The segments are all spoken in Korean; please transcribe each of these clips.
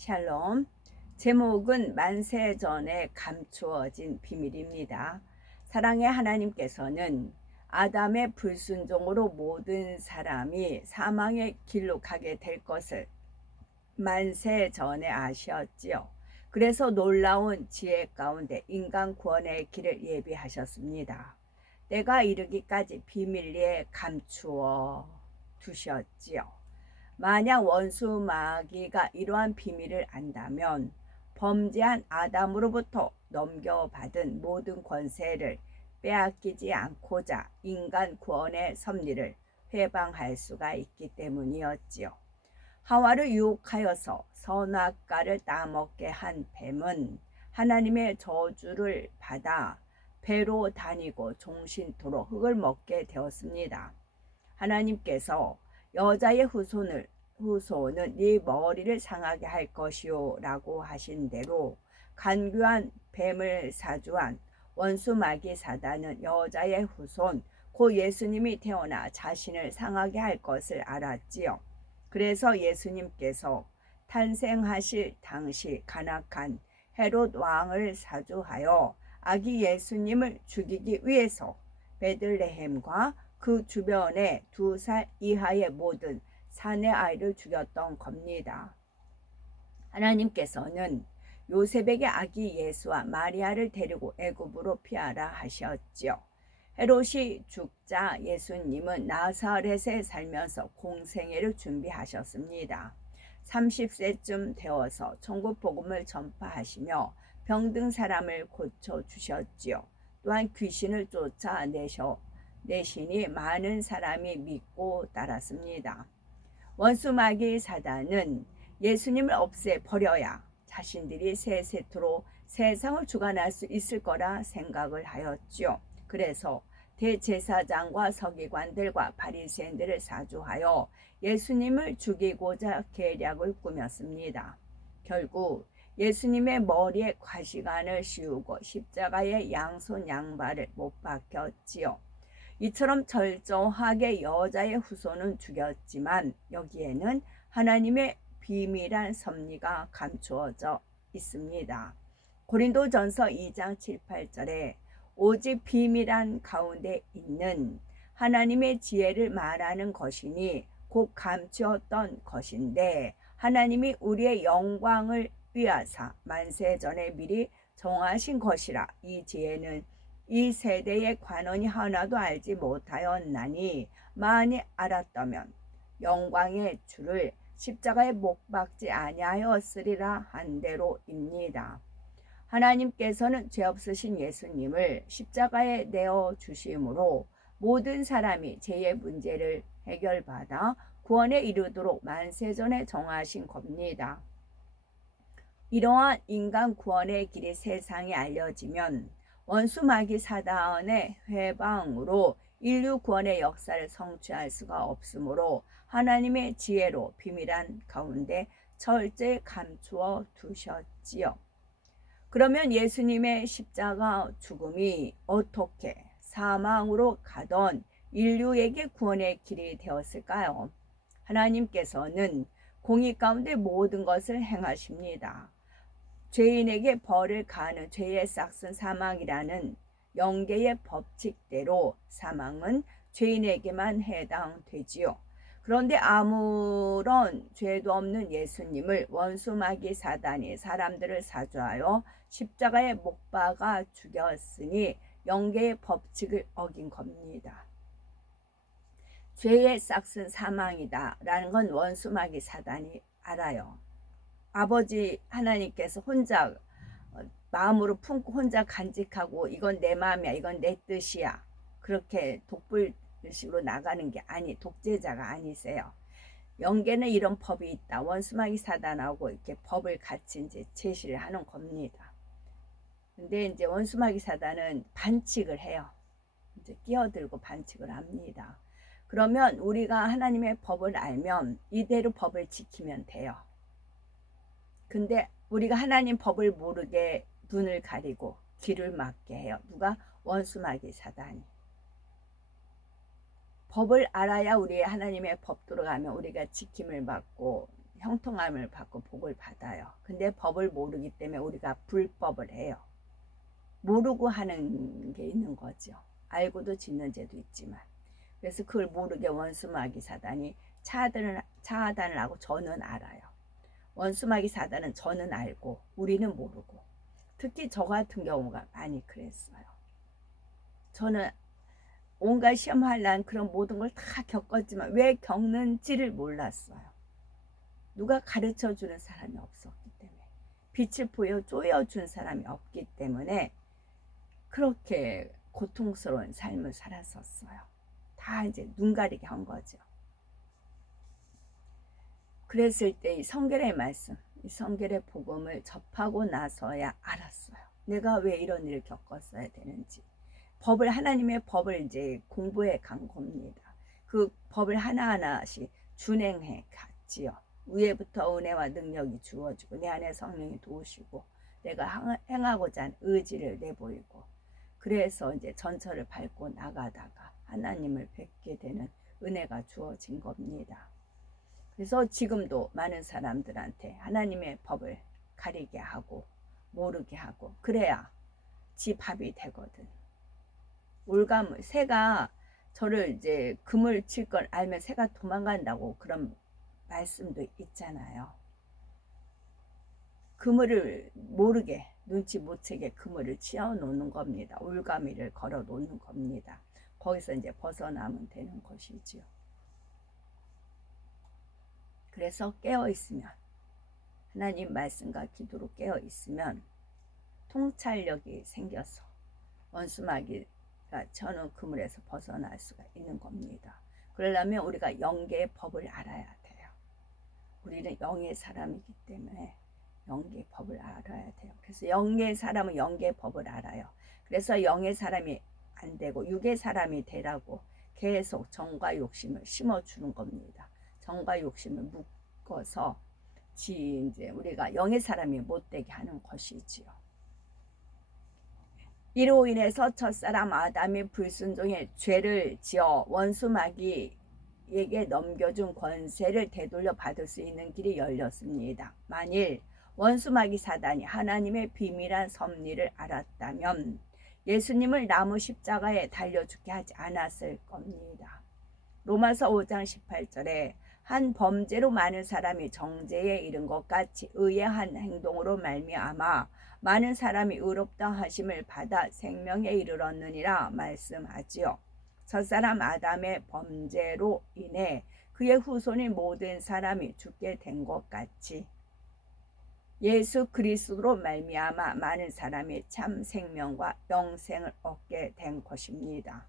샬롬. 제목은 만세 전에 감추어진 비밀입니다. 사랑의 하나님께서는 아담의 불순종으로 모든 사람이 사망의 길로 가게 될 것을 만세 전에 아셨지요. 그래서 놀라운 지혜 가운데 인간 구원의 길을 예비하셨습니다. 때가 이르기까지 비밀리에 감추어 두셨지요. 만약 원수 마귀가 이러한 비밀을 안다면 범죄한 아담으로부터 넘겨받은 모든 권세를 빼앗기지 않고자 인간 구원의 섭리를 회방할 수가 있기 때문이었지요. 하와를 유혹하여서 선악과를 따먹게 한 뱀은 하나님의 저주를 받아 배로 다니고 종신토록 흙을 먹게 되었습니다. 하나님께서 여자의 후손은 네 머리를 상하게 할 것이요 라고 하신 대로 간교한 뱀을 사주한 원수 마귀 사단은 여자의 후손 곧 예수님이 태어나 자신을 상하게 할 것을 알았지요. 그래서 예수님께서 탄생하실 당시 간악한 헤롯 왕을 사주하여 아기 예수님을 죽이기 위해서 베들레헴과 그 주변에 2살 이하의 모든 사내 아이를 죽였던 겁니다. 하나님께서는 요셉에게 아기 예수와 마리아를 데리고 애굽으로 피하라 하셨지요. 헤롯이 죽자 예수님은 나사렛에 살면서 공생애를 준비하셨습니다. 30세쯤 되어서 천국 복음을 전파하시며 병든 사람을 고쳐주셨지요. 또한 귀신을 쫓아내시니 많은 사람이 믿고 따랐습니다. 원수 마귀 사단은 예수님을 없애버려야 자신들이 새 세토로 세상을 주관할 수 있을 거라 생각을 하였죠. 그래서 대제사장과 서기관들과 바리새인들을 사주하여 예수님을 죽이고자 계략을 꾸몄습니다. 결국 예수님의 머리에 과시관을 씌우고 십자가에 양손 양발을 못 박혔지요. 이처럼 철저하게 여자의 후손은 죽였지만 여기에는 하나님의 비밀한 섭리가 감추어져 있습니다. 고린도전서 2장 7, 8절에 오직 비밀한 가운데 있는 하나님의 지혜를 말하는 것이니 곧 감추었던 것인데 하나님이 우리의 영광을 위하사 만세전에 미리 정하신 것이라. 이 지혜는 이 세대의 관원이 하나도 알지 못하였나니 만일 알았다면 영광의 주를 십자가에 못 박지 아니하였으리라 한 대로입니다. 하나님께서는 죄 없으신 예수님을 십자가에 내어 주심으로 모든 사람이 죄의 문제를 해결받아 구원에 이르도록 만세전에 정하신 겁니다. 이러한 인간 구원의 길이 세상에 알려지면 원수 마귀 사단의 회방으로 인류 구원의 역사를 성취할 수가 없으므로 하나님의 지혜로 비밀한 가운데 철저히 감추어 두셨지요. 그러면 예수님의 십자가 죽음이 어떻게 사망으로 가던 인류에게 구원의 길이 되었을까요? 하나님께서는 공의 가운데 모든 것을 행하십니다. 죄인에게 벌을 가하는 죄의 싹슨 사망이라는 영계의 법칙대로 사망은 죄인에게만 해당되지요. 그런데 아무런 죄도 없는 예수님을 원수 마귀 사단이 사람들을 사주하여 십자가에 못 박아 죽였으니 영계의 법칙을 어긴 겁니다. 죄의 싹슨 사망이다 라는 건 원수 마귀 사단이 알아요. 아버지 하나님께서 혼자 마음으로 품고 혼자 간직하고 이건 내 마음이야, 이건 내 뜻이야, 그렇게 독불식으로 나가는 게 독재자가 아니세요. 영계는 이런 법이 있다. 원수마귀 사단하고 이렇게 법을 같이 이제 제시를 하는 겁니다. 근데 이제 원수마귀 사단은 반칙을 해요. 이제 끼어들고 반칙을 합니다. 그러면 우리가 하나님의 법을 알면 이대로 법을 지키면 돼요. 근데 우리가 하나님 법을 모르게 눈을 가리고 귀를 막게 해요. 누가? 원수 마귀 사단이. 법을 알아야 우리 하나님의 법도로 가면 우리가 지킴을 받고 형통함을 받고 복을 받아요. 근데 법을 모르기 때문에 우리가 불법을 해요. 모르고 하는 게 있는 거죠. 알고도 짓는 죄도 있지만. 그래서 그걸 모르게 원수마귀 사단이 차단을 하고 저는 알아요. 원수마귀 사단은 저는 알고 우리는 모르고. 특히 저 같은 경우가 많이 그랬어요. 저는 온갖 시험할 그런 모든 걸 다 겪었지만 왜 겪는지를 몰랐어요. 누가 가르쳐주는 사람이 없었기 때문에, 빛을 조여준 사람이 없기 때문에 그렇게 고통스러운 삶을 살았었어요. 다 이제 눈 가리게 한 거죠. 그랬을 때 이 성결의 말씀, 이 성결의 복음을 접하고 나서야 알았어요. 내가 왜 이런 일을 겪었어야 되는지. 하나님의 법을 이제 공부해 간 겁니다. 그 법을 하나하나씩 준행해 갔지요. 위에부터 은혜와 능력이 주어지고 내 안에 성령이 도우시고 내가 행하고자 하는 의지를 내보이고, 그래서 이제 전철을 밟고 나가다가 하나님을 뵙게 되는 은혜가 주어진 겁니다. 그래서 지금도 많은 사람들한테 하나님의 법을 가리게 하고 모르게 하고 그래야 지 밥이 되거든. 새가 저를 이제 금을 칠 걸 알면 새가 도망간다고 그런 말씀도 있잖아요. 그물을 모르게 눈치 못 채게 그물을 치어 놓는 겁니다. 올가미를 걸어 놓는 겁니다. 거기서 이제 벗어나면 되는 것이지요. 그래서 깨어 있으면, 하나님 말씀과 기도로 깨어 있으면 통찰력이 생겨서 원수마귀가 쳐놓은 그물에서 벗어날 수가 있는 겁니다. 그러려면 우리가 영계의 법을 알아야 돼요. 우리는 영의 사람이기 때문에 영계의 법을 알아야 돼요. 그래서 영의 사람은 영계의 법을 알아요. 그래서 영의 사람이 안 되고 육의 사람이 되라고 계속 정과 욕심을 심어주는 겁니다. 정과 욕심을 묶어서 이제 우리가 영의 사람이 못되게 하는 것이지요. 이로 인해서 첫사람 아담이 불순종의 죄를 지어 원수마귀에게 넘겨준 권세를 되돌려 받을 수 있는 길이 열렸습니다. 만일 원수마귀 사단이 하나님의 비밀한 섭리를 알았다면 예수님을 나무 십자가에 달려 죽게 하지 않았을 겁니다. 로마서 5장 18절에 한 범죄로 많은 사람이 정죄에 이른 것 같이 의의 한 행동으로 말미암아 많은 사람이 의롭다 하심을 받아 생명에 이르렀느니라 말씀하지요. 첫사람 아담의 범죄로 인해 그의 후손인 모든 사람이 죽게 된 것 같이 예수 그리스도로 말미암아 많은 사람이 참 생명과 영생을 얻게 된 것입니다.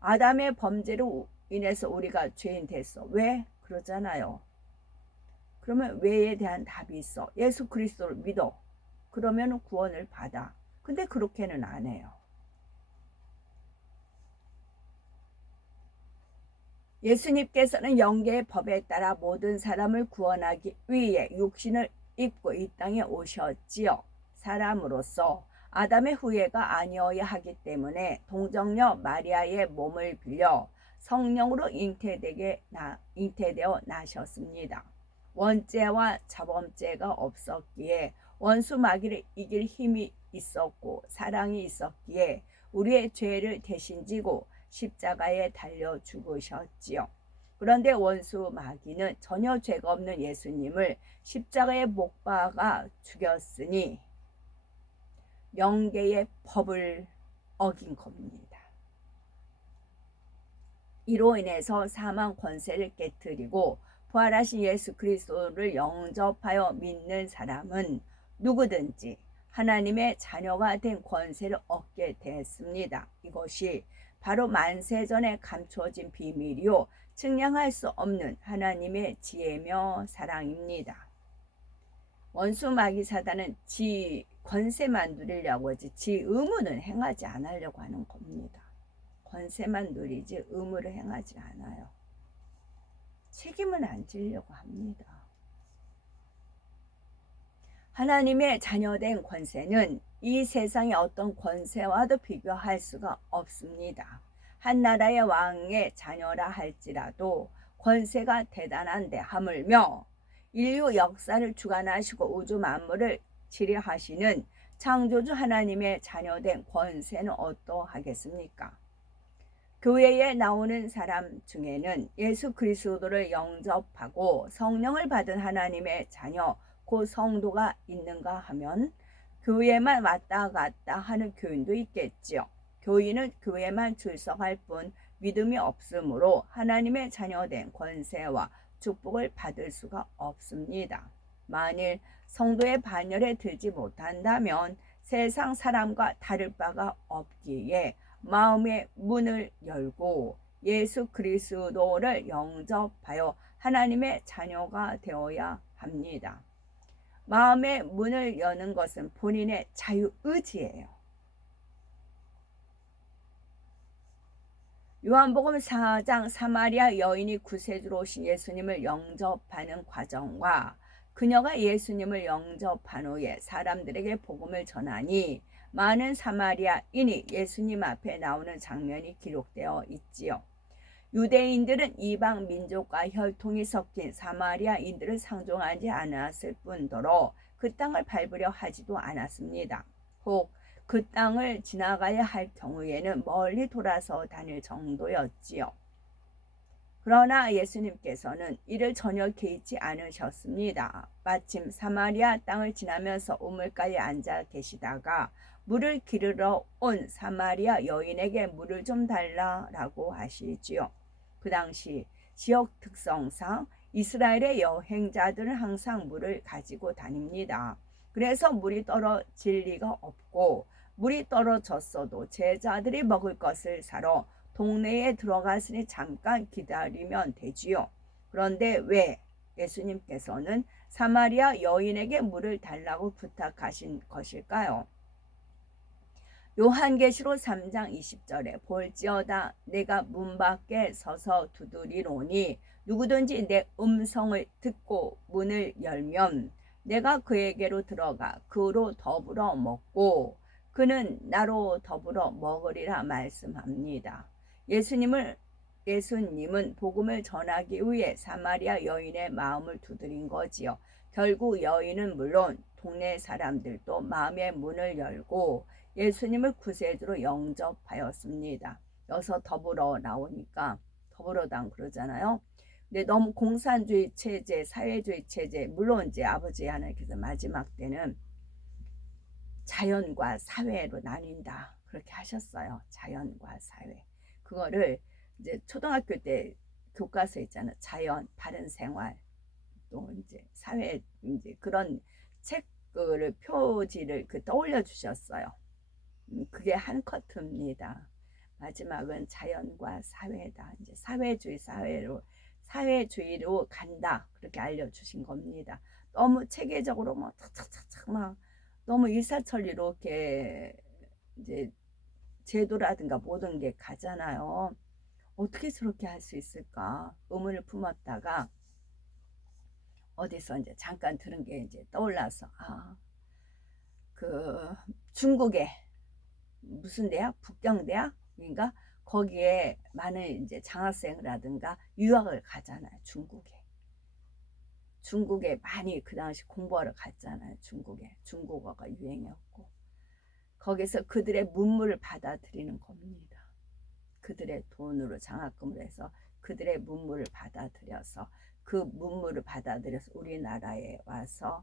아담의 범죄로 인해서 우리가 죄인 됐어. 왜? 그러잖아요. 그러면 왜에 대한 답이 있어. 예수 그리스도를 믿어. 그러면 구원을 받아. 근데 그렇게는 안 해요. 예수님께서는 영계의 법에 따라 모든 사람을 구원하기 위해 육신을 입고 이 땅에 오셨지요. 사람으로서 아담의 후예가 아니어야 하기 때문에 동정녀 마리아의 몸을 빌려 성령으로 잉태되어 나셨습니다. 원죄와 자범죄가 없었기에 원수 마귀를 이길 힘이 있었고 사랑이 있었기에 우리의 죄를 대신 지고 십자가에 달려 죽으셨지요. 그런데 원수 마귀는 전혀 죄가 없는 예수님을 십자가에 못 박아 죽였으니 영계의 법을 어긴 겁니다. 이로 인해서 사망 권세를 깨뜨리고 부활하신 예수 그리스도를 영접하여 믿는 사람은 누구든지 하나님의 자녀가 된 권세를 얻게 됐습니다. 이것이 바로 만세전에 감추어진 비밀이요 측량할 수 없는 하나님의 지혜며 사랑입니다. 원수 마귀 사단은 지 권세만 누리려고 하지 지 의무는 행하지 않으려고 하는 겁니다. 권세만 누리지 의무를 행하지 않아요. 책임은 안 지려고 합니다. 하나님의 자녀된 권세는 이 세상의 어떤 권세와도 비교할 수가 없습니다. 한 나라의 왕의 자녀라 할지라도 권세가 대단한데 하물며 인류 역사를 주관하시고 우주 만물을 지배하시는 창조주 하나님의 자녀된 권세는 어떠하겠습니까? 교회에 나오는 사람 중에는 예수 그리스도를 영접하고 성령을 받은 하나님의 자녀, 그 성도가 있는가 하면 교회만 왔다 갔다 하는 교인도 있겠지요. 교인은 교회만 출석할 뿐 믿음이 없으므로 하나님의 자녀된 권세와 축복을 받을 수가 없습니다. 만일 성도의 반열에 들지 못한다면 세상 사람과 다를 바가 없기에 마음의 문을 열고 예수 그리스도를 영접하여 하나님의 자녀가 되어야 합니다. 마음의 문을 여는 것은 본인의 자유의지예요. 요한복음 4장 사마리아 여인이 구세주로 오신 예수님을 영접하는 과정과 그녀가 예수님을 영접한 후에 사람들에게 복음을 전하니 많은 사마리아인이 예수님 앞에 나오는 장면이 기록되어 있지요. 유대인들은 이방 민족과 혈통이 섞인 사마리아인들을 상종하지 않았을 뿐더러 그 땅을 밟으려 하지도 않았습니다. 혹 그 땅을 지나가야 할 경우에는 멀리 돌아서 다닐 정도였지요. 그러나 예수님께서는 이를 전혀 개의치 않으셨습니다. 마침 사마리아 땅을 지나면서 우물가에 앉아 계시다가 물을 기르러 온 사마리아 여인에게 물을 좀 달라라고 하시지요. 그 당시 지역 특성상 이스라엘의 여행자들은 항상 물을 가지고 다닙니다. 그래서 물이 떨어질 리가 없고 물이 떨어졌어도 제자들이 먹을 것을 사러 동네에 들어갔으니 잠깐 기다리면 되지요. 그런데 왜 예수님께서는 사마리아 여인에게 물을 달라고 부탁하신 것일까요? 요한계시록 3장 20절에 볼지어다 내가 문 밖에 서서 두드리노니 누구든지 내 음성을 듣고 문을 열면 내가 그에게로 들어가 그로 더불어 먹고 그는 나로 더불어 먹으리라 말씀합니다. 예수님은 복음을 전하기 위해 사마리아 여인의 마음을 두드린 거지요. 결국 여인은 물론 동네 사람들도 마음의 문을 열고 예수님을 구세주로 영접하였습니다. 여기서 더불어 나오니까 더불어당 그러잖아요. 근데 너무 공산주의 체제, 사회주의 체제, 물론 이제 아버지 하나님께서 마지막 때는 자연과 사회로 나뉜다 그렇게 하셨어요. 자연과 사회. 그거를 이제 초등학교 때 교과서 있잖아요. 자연, 바른 생활, 또 이제 사회 이제 그런 책을 표지를 떠올려 주셨어요. 그게 한 커트입니다. 마지막은 자연과 사회다. 이제 사회주의로 간다. 그렇게 알려주신 겁니다. 너무 체계적으로 뭐 착착착착 막 너무 일사천리로 이렇게 이제 제도라든가 모든 게 가잖아요. 어떻게 저렇게 할 수 있을까? 의문을 품었다가 어디서 이제 잠깐 들은 게 이제 떠올라서 그 중국에 무슨 대학? 북경대학인가? 거기에 많은 이제 장학생이라든가 유학을 가잖아요. 중국에 많이 그 당시 공부하러 갔잖아요. 중국어가 유행이었고 거기서 그들의 문물을 받아들이는 겁니다. 그들의 돈으로 장학금을 해서 그들의 문물을 받아들여서 그 문물을 받아들여서 우리나라에 와서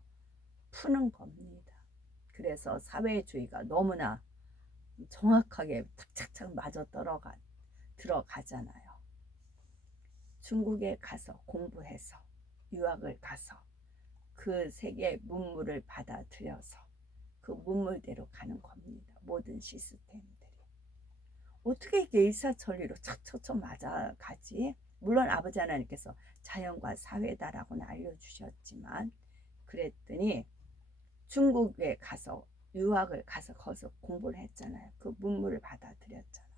푸는 겁니다. 그래서 사회주의가 너무나 정확하게 착착착 맞아 들어가잖아요. 중국에 가서 공부해서 유학을 가서 그 세계 문물을 받아들여서 그 문물대로 가는 겁니다. 모든 시스템들이. 어떻게 이게 일사천리로 척척척 맞아가지? 물론 아버지 하나님께서 자연과 사회다라고는 알려주셨지만 그랬더니 중국에 가서 유학을 가서 거기서 공부를 했잖아요. 그 문물을 받아들였잖아요.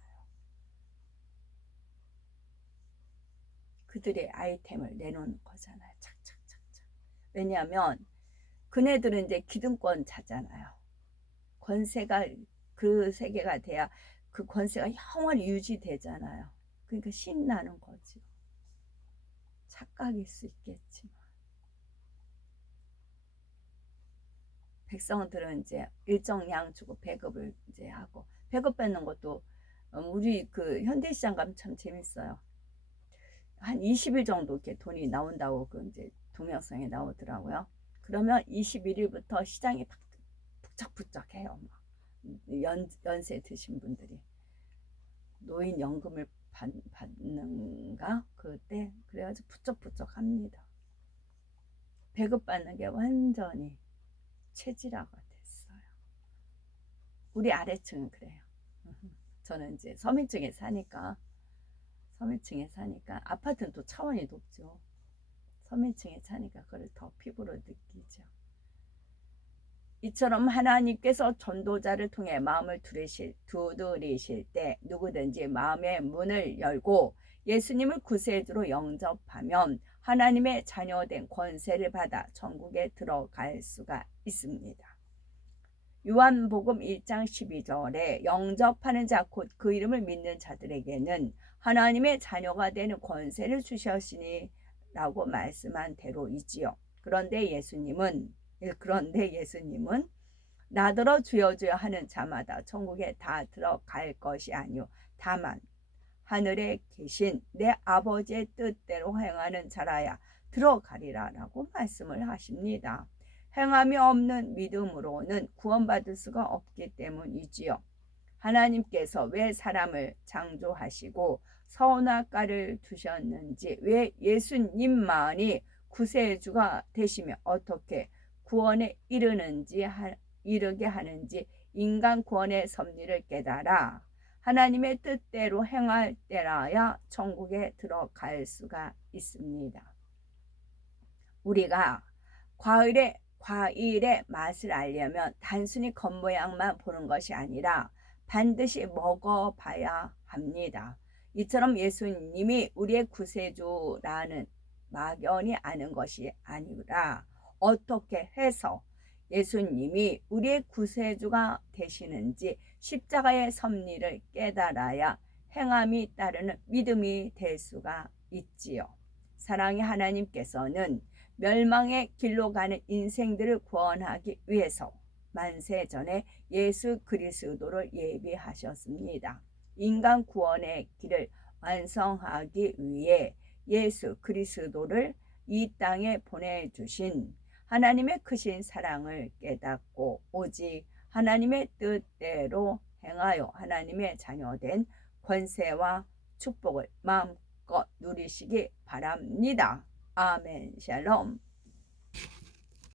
그들의 아이템을 내놓는 거잖아요. 착착착착. 왜냐하면 그네들은 이제 기득권자잖아요. 권세가 그 세계가 돼야 그 권세가 영원히 유지되잖아요. 그러니까 신나는 거죠. 착각일 수 있겠지만 백성들은 이제 일정량 주고 배급을 이제 하고, 배급 받는 것도 우리 그 현대시장 가면 참 재밌어요. 한 20일 정도 이렇게 돈이 나온다고 그 이제 동영상에 나오더라고요. 그러면 21일부터 시장이 북적북적해요. 연세 드신 분들이 노인연금을 받는가 그때 그래가지고 부쩍부쩍합니다. 배급받는 게 완전히 체질화가 됐어요. 우리 아래층은 그래요. 저는 이제 서민층에 사니까 아파트는 또 차원이 높죠. 서민층에 사니까 그걸 더 피부로 느끼죠. 이처럼 하나님께서 전도자를 통해 마음을 두드리실 때 누구든지 마음의 문을 열고 예수님을 구세주로 영접하면 하나님의 자녀된 권세를 받아 천국에 들어갈 수가 있습니다. 요한복음 1장 12절에 영접하는 자 곧 그 이름을 믿는 자들에게는 하나님의 자녀가 되는 권세를 주셨으니 라고 말씀한 대로이지요. 그런데 예수님은 나더러 주여 주여 하는 자마다 천국에 다 들어갈 것이 아니요 다만 하늘에 계신 내 아버지의 뜻대로 행하는 자라야 들어가리라 라고 말씀을 하십니다. 행함이 없는 믿음으로는 구원받을 수가 없기 때문이지요. 하나님께서 왜 사람을 창조하시고 선악과를 두셨는지, 왜 예수님만이 구세주가 되시며 어떻게 구원에 이르게 하는지 인간 구원의 섭리를 깨달아 하나님의 뜻대로 행할 때라야 천국에 들어갈 수가 있습니다. 우리가 과일의 맛을 알려면 단순히 겉모양만 보는 것이 아니라 반드시 먹어봐야 합니다. 이처럼 예수님이 우리의 구세주라는 막연히 아는 것이 아니라 어떻게 해서 예수님이 우리의 구세주가 되시는지 십자가의 섭리를 깨달아야 행함이 따르는 믿음이 될 수가 있지요. 사랑의 하나님께서는 멸망의 길로 가는 인생들을 구원하기 위해서 만세전에 예수 그리스도를 예비하셨습니다. 인간 구원의 길을 완성하기 위해 예수 그리스도를 이 땅에 보내주신 하나님의 크신 사랑을 깨닫고 오직 하나님의 뜻대로 행하여 하나님의 자녀된 권세와 축복을 마음껏 누리시기 바랍니다. 아멘. 샬롬.